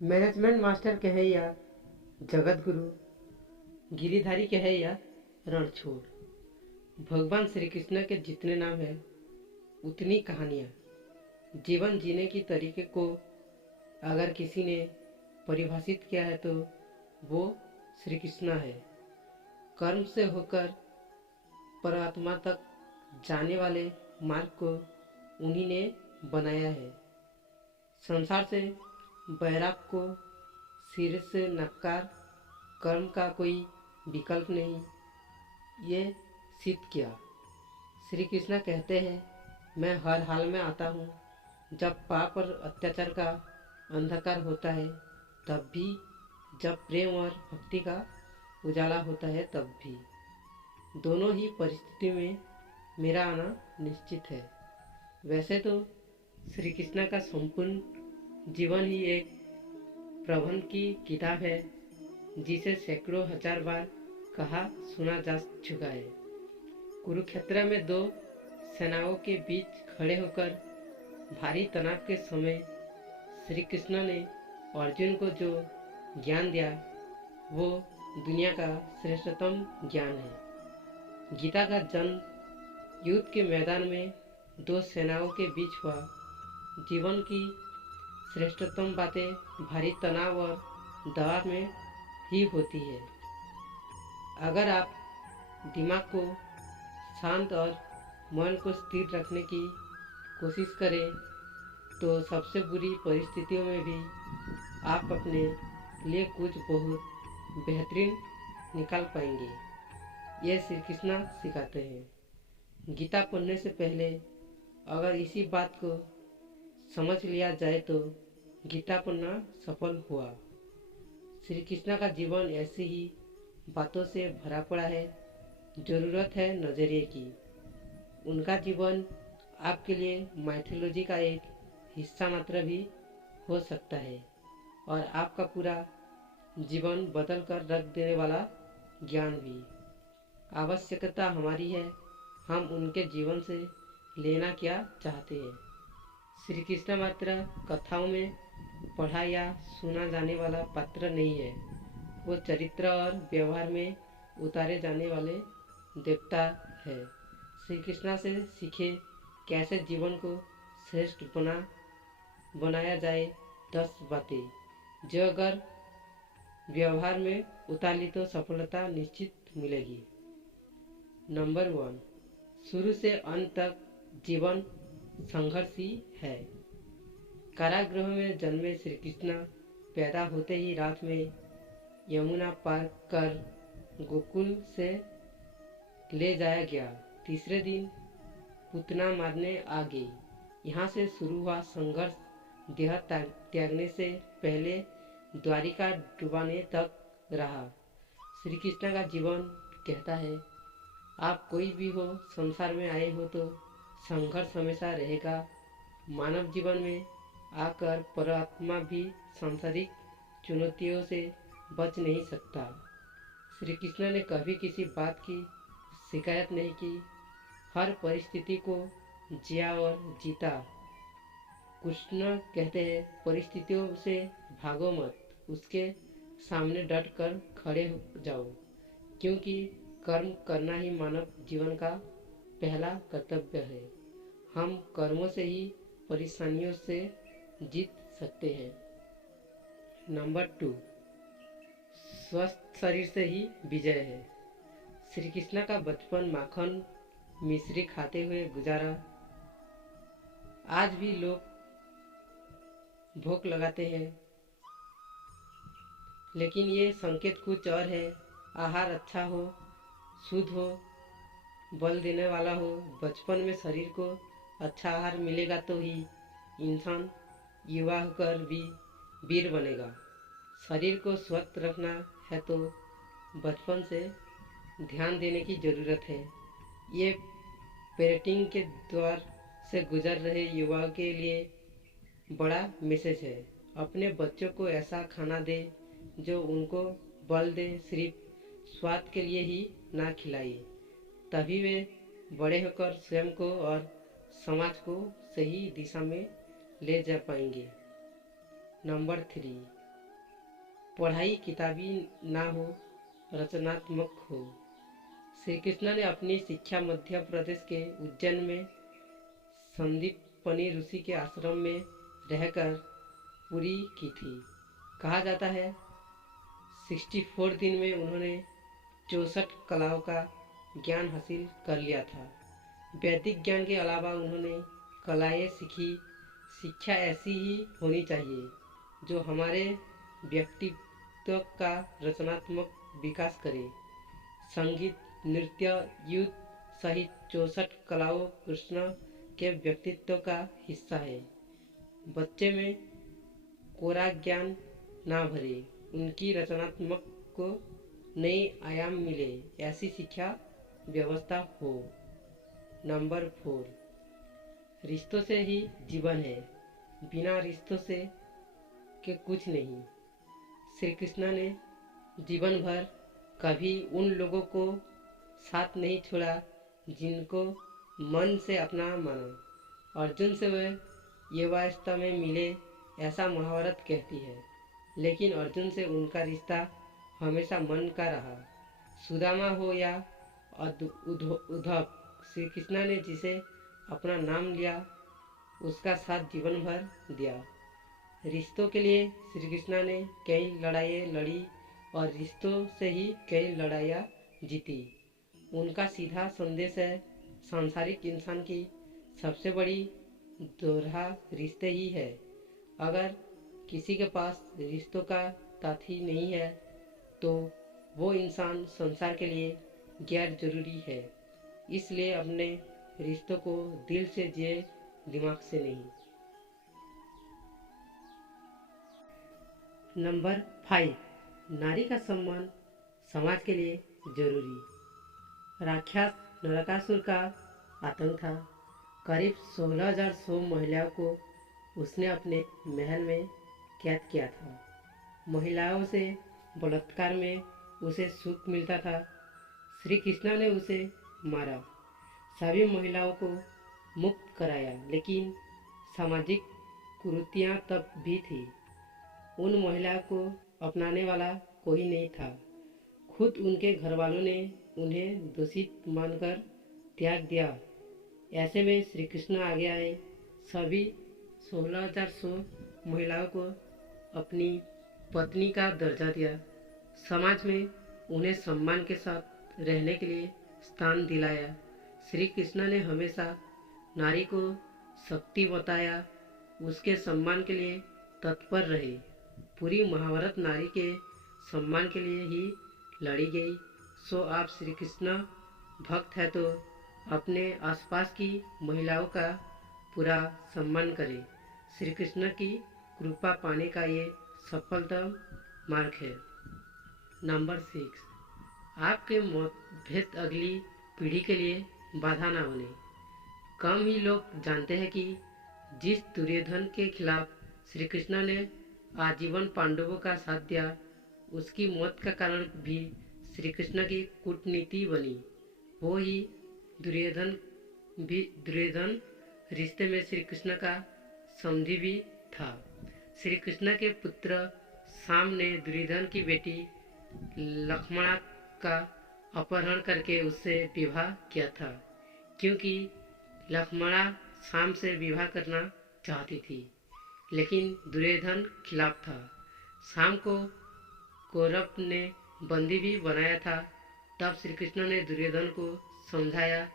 Management master कहे या जगत गुरु, गिरिधारी कहे या रणछोड़, भगवान श्री कृष्ण के जितने नाम हैं उतनी कहानियाँ। जीवन जीने की तरीके को अगर किसी ने परिभाषित किया है तो वो श्री कृष्ण है। कर्म से होकर परमात्मा तक जाने वाले मार्ग को उन्हीं ने बनाया है। संसार से बैराग को सिर से नकार कर्म का कोई विकल्प नहीं, ये सिद्ध किया। श्री कृष्ण कहते हैं, मैं हर हाल में आता हूँ। जब पाप और अत्याचार का अंधकार होता है तब भी, जब प्रेम और भक्ति का उजाला होता है तब भी। दोनों ही परिस्थिति में मेरा आना निश्चित है। वैसे तो श्री कृष्ण का संपूर्ण जीवन ही एक प्रबंध की किताब है, जिसे सैकड़ों हजार बार कहा सुना जा चुका है। कुरुक्षेत्र में दो सेनाओं के बीच खड़े होकर भारी तनाव के समय श्री कृष्ण ने अर्जुन को जो ज्ञान दिया वो दुनिया का श्रेष्ठतम ज्ञान है। गीता का जन्म युद्ध के मैदान में दो सेनाओं के बीच हुआ। जीवन की श्रेष्ठतम बातें भारी तनाव और दबाव में ही होती है। अगर आप दिमाग को शांत और मन को स्थिर रखने की कोशिश करें तो सबसे बुरी परिस्थितियों में भी आप अपने लिए कुछ बहुत बेहतरीन निकाल पाएंगे। ये श्री कृष्ण सिखाते हैं। गीता पढ़ने से पहले अगर इसी बात को समझ लिया जाए तो गीता पढ़ना सफल हुआ। श्री कृष्ण का जीवन ऐसी ही बातों से भरा पड़ा है। जरूरत है नजरिए की। उनका जीवन आपके लिए माइथोलॉजी का एक हिस्सा मात्र भी हो सकता है और आपका पूरा जीवन बदल कर रख देने वाला ज्ञान भी। आवश्यकता हमारी है, हम उनके जीवन से लेना क्या चाहते हैं। श्री कृष्ण मात्र कथाओं में पढ़ा या सुना जाने वाला पात्र नहीं है, वो चरित्र और व्यवहार में उतारे जाने वाले देवता है। श्री कृष्ण से सीखे कैसे जीवन को श्रेष्ठ बनाया जाए 10 बातें जो अगर व्यवहार में उतार ली तो सफलता निश्चित मिलेगी। नंबर 1, शुरू से अंत तक जीवन संघर्ष ही है। कारागृह में जन्मे श्री कृष्ण पैदा होते ही रात में यमुना पार कर गोकुल से ले जाया गया। तीसरे दिन पूतना मारने आ गई। यहाँ से शुरू हुआ संघर्ष देह त्यागने से पहले द्वारिका डुबाने तक रहा। श्री कृष्ण का जीवन कहता है, आप कोई भी हो, संसार में आए हो तो संघर्ष हमेशा रहेगा। मानव जीवन में आकर परमात्मा भी सांसारिक चुनौतियों से बच नहीं सकता। श्री कृष्ण ने कभी किसी बात की शिकायत नहीं की, हर परिस्थिति को जिया और जीता। कृष्ण कहते हैं, परिस्थितियों से भागो मत, उसके सामने डट कर खड़े हो जाओ, क्योंकि कर्म करना ही मानव जीवन का पहला कर्तव्य है। हम कर्मों से ही परेशानियों से जीत सकते हैं। नंबर 2, स्वस्थ शरीर से ही विजय है। श्री कृष्ण का बचपन माखन मिश्री खाते हुए गुजारा। आज भी लोग भूख लगाते हैं, लेकिन ये संकेत कुछ और है। आहार अच्छा हो, शुद्ध हो, बल देने वाला हो। बचपन में शरीर को अच्छा आहार मिलेगा तो ही इंसान युवा होकर भी वीर बनेगा। शरीर को स्वस्थ रखना है तो बचपन से ध्यान देने की ज़रूरत है। ये पेरेंटिंग के द्वार से गुजर रहे युवाओं के लिए बड़ा मैसेज है। अपने बच्चों को ऐसा खाना दे जो उनको बल दे, सिर्फ स्वाद के लिए ही ना खिलाइए, तभी वे बड़े होकर स्वयं को और समाज को सही दिशा में ले जा पाएंगे। नंबर 3, पढ़ाई किताबी ना हो, रचनात्मक हो। श्री कृष्ण ने अपनी शिक्षा मध्य प्रदेश के उज्जैन में संदीपनी ऋषि के आश्रम में रहकर पूरी की थी। कहा जाता है 64 दिन में उन्होंने 64 कलाओं का ज्ञान हासिल कर लिया था। वैदिक ज्ञान के अलावा उन्होंने कलाएं सीखी। शिक्षा ऐसी ही होनी चाहिए जो हमारे व्यक्तित्व का रचनात्मक विकास करे। संगीत, नृत्य, युद्ध सहित 64 कलाओं कृष्ण के व्यक्तित्व का हिस्सा है। बच्चे में कोरा ज्ञान ना भरे, उनकी रचनात्मक को नए आयाम मिले, ऐसी शिक्षा व्यवस्था हो। नंबर 4, रिश्तों से ही जीवन है, बिना रिश्तों से के कुछ नहीं। श्री कृष्ण ने जीवन भर कभी उन लोगों को साथ नहीं छोड़ा जिनको मन से अपना माना। अर्जुन से वे ये वास्तव में मिले, ऐसा महाभारत कहती है, लेकिन अर्जुन से उनका रिश्ता हमेशा मन का रहा। सुदामा हो या उद्धव, श्री कृष्ण ने जिसे अपना नाम लिया उसका साथ जीवन भर दिया। रिश्तों के लिए श्री कृष्ण ने कई लड़ाइयाँ लड़ी और रिश्तों से ही कई लड़ाइयाँ जीती। उनका सीधा संदेश है, सांसारिक इंसान की सबसे बड़ी दोहरा रिश्ते ही है। अगर किसी के पास रिश्तों का साथी नहीं है तो वो इंसान संसार के लिए गैर जरूरी है। इसलिए अपने रिश्तों को दिल से जिए, दिमाग से नहीं। नंबर 5, नारी का सम्मान समाज के लिए जरूरी। राक्षस नरकासुर का आतंक था। करीब 16,100 महिलाओं को उसने अपने महल में कैद किया था। महिलाओं से बलात्कार में उसे सुख मिलता था। श्री कृष्ण ने उसे मारा, सभी महिलाओं को मुक्त कराया, लेकिन सामाजिक कुरीतियाँ तब भी थी। उन महिलाओं को अपनाने वाला कोई नहीं था। खुद उनके घर वालों ने उन्हें दूषित मानकर त्याग दिया। ऐसे में श्री कृष्ण आगे आए, सभी 16,100 महिलाओं को अपनी पत्नी का दर्जा दिया। समाज में उन्हें सम्मान के साथ रहने के लिए स्थान दिलाया। श्री कृष्ण ने हमेशा नारी को शक्ति बताया, उसके सम्मान के लिए तत्पर रहे। पूरी महाभारत नारी के सम्मान के लिए ही लड़ी गई। सो आप श्री कृष्ण भक्त है तो अपने आसपास की महिलाओं का पूरा सम्मान करें। श्री कृष्ण की कृपा पाने का ये सफलतम मार्ग है। नंबर 6, आपके मतभेद अगली पीढ़ी के लिए बाधा ना बने। कम ही लोग जानते हैं कि जिस दुर्योधन के खिलाफ श्री कृष्ण ने आजीवन पांडवों का साथ दिया, उसकी मौत का कारण भी श्री कृष्ण की कूटनीति बनी। वो ही दुर्योधन रिश्ते में श्री कृष्ण का समधी भी था। श्री कृष्ण के पुत्र शाम ने दुर्योधन की बेटी लक्ष्मणा का अपहरण करके उससे विवाह किया था, क्योंकि लक्ष्मणा शाम से विवाह करना चाहती थी, लेकिन दुर्योधन खिलाफ था। शाम को कौरव ने बंदी भी बनाया था। तब श्री कृष्ण ने दुर्योधन को समझाया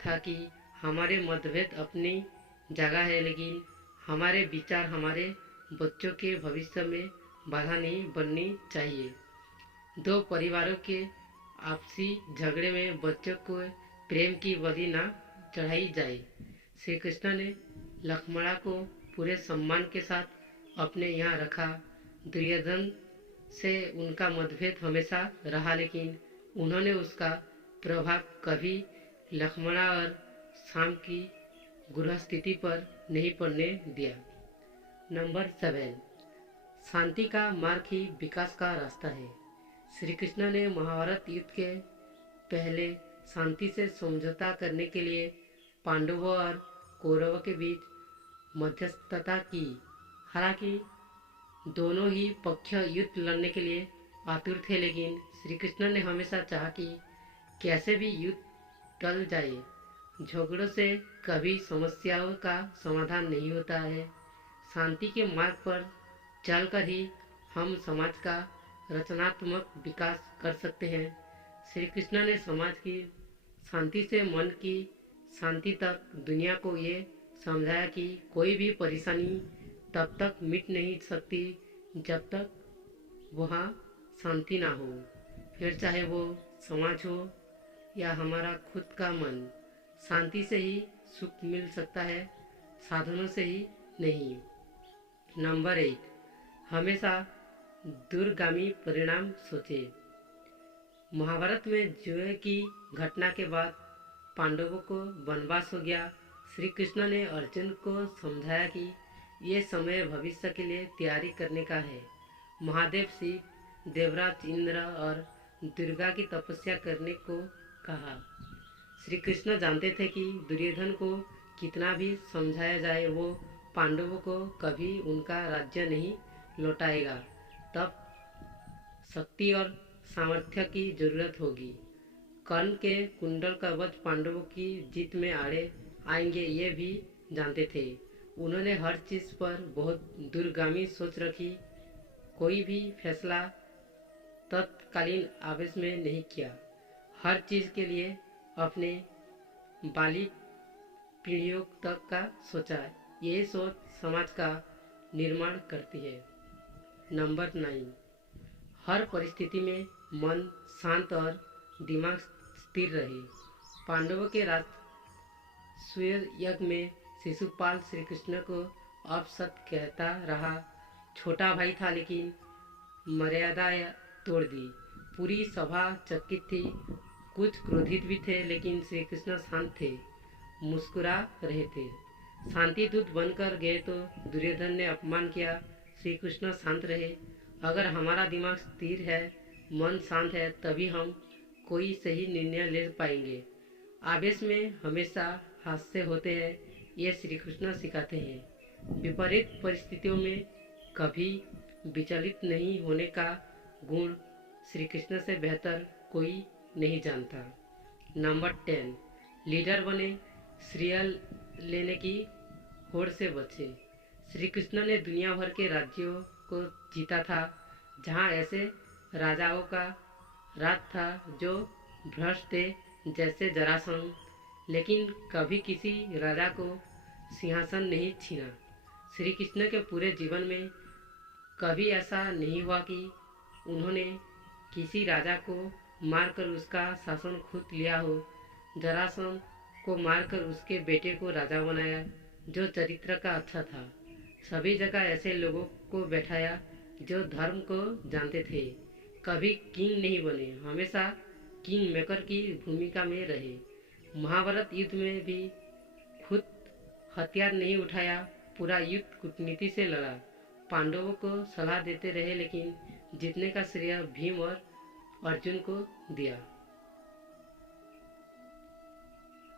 था कि हमारे मतभेद अपनी जगह है, लेकिन हमारे विचार हमारे बच्चों के भविष्य में बाधा नहीं बननी चाहिए। दो परिवारों के आपसी झगड़े में बच्चों को प्रेम की बलि न चढ़ाई जाए। श्री कृष्ण ने लक्ष्मणा को पूरे सम्मान के साथ अपने यहाँ रखा। दुर्योधन से उनका मतभेद हमेशा रहा, लेकिन उन्होंने उसका प्रभाव कभी लक्ष्मणा और शाम की गृहस्थिति पर नहीं पड़ने दिया। नंबर 7, शांति का मार्ग ही विकास का रास्ता है। श्री कृष्ण ने महाभारत युद्ध के पहले शांति से समझौता करने के लिए पांडवों और कौरवों के बीच मध्यस्थता की। हालांकि दोनों ही पक्ष युद्ध लड़ने के लिए आतुर थे, लेकिन श्री कृष्ण ने हमेशा चाहा कि कैसे भी युद्ध टल जाए। झगड़ों से कभी समस्याओं का समाधान नहीं होता है। शांति के मार्ग पर चलकर ही हम समाज का रचनात्मक विकास कर सकते हैं। श्री कृष्ण ने समाज की शांति से मन की शांति तक दुनिया को ये समझाया कि कोई भी परेशानी तब तक मिट नहीं सकती जब तक वहाँ शांति ना हो। फिर चाहे वो समाज हो या हमारा खुद का मन, शांति से ही सुख मिल सकता है, साधनों से ही नहीं। नंबर 8, हमेशा दूरगामी परिणाम सोचे। महाभारत में जुए की घटना के बाद पांडवों को वनवास हो गया। श्री कृष्ण ने अर्जुन को समझाया कि ये समय भविष्य के लिए तैयारी करने का है। महादेव शिव, देवराज इंद्र और दुर्गा की तपस्या करने को कहा। श्री कृष्ण जानते थे कि दुर्योधन को कितना भी समझाया जाए, वो पांडवों को कभी उनका राज्य नहीं लौटाएगा। तब शक्ति और सामर्थ्य की जरूरत होगी। कर्ण के कुंडल का वध पांडवों की जीत में आड़े आएंगे, ये भी जानते थे। उन्होंने हर चीज पर बहुत दूरगामी सोच रखी। कोई भी फैसला तत्कालीन आवेश में नहीं किया। हर चीज के लिए अपने बाली पीढ़ियों तक का सोचा। यही सोच समाज का निर्माण करती है। नंबर 9, हर परिस्थिति में मन शांत और दिमाग स्थिर रहे। पांडवों के राजसूय यज्ञ में शिशुपाल श्री कृष्ण को अपशब्द कहता रहा। छोटा भाई था लेकिन मर्यादा तोड़ दी। पूरी सभा चकित थी। कुछ क्रोधित भी थे, लेकिन श्री कृष्ण शांत थे, मुस्कुरा रहे थे। शांति दूत बनकर गए तो दुर्योधन ने अपमान किया। श्री कृष्ण शांत रहे। अगर हमारा दिमाग स्थिर है, मन शांत है, तभी हम कोई सही निर्णय ले पाएंगे। आवेश में हमेशा हादसे होते हैं, ये श्री कृष्ण सिखाते हैं। विपरीत परिस्थितियों में कभी विचलित नहीं होने का गुण श्री कृष्ण से बेहतर कोई नहीं जानता। नंबर 10, लीडर बने, श्रेय लेने की होड़ से बचे। श्री कृष्ण ने दुनिया भर के राज्यों को जीता था, जहाँ ऐसे राजाओं का राज था जो भ्रष्ट थे, जैसे जरासंध, लेकिन कभी किसी राजा को सिंहासन नहीं छीना। श्री कृष्ण के पूरे जीवन में कभी ऐसा नहीं हुआ कि उन्होंने किसी राजा को मारकर उसका शासन खुद लिया हो। जरासंध को मारकर उसके बेटे को राजा बनाया, जो चरित्र का अच्छा था। सभी जगह ऐसे लोगों को बैठाया जो धर्म को जानते थे। कभी किंग नहीं बने, हमेशा किंग मेकर की भूमिका में रहे। महाभारत युद्ध में भी खुद हथियार नहीं उठाया, पूरा युद्ध कूटनीति से लड़ा। पांडवों को सलाह देते रहे, लेकिन जीतने का श्रेय भीम और अर्जुन को दिया।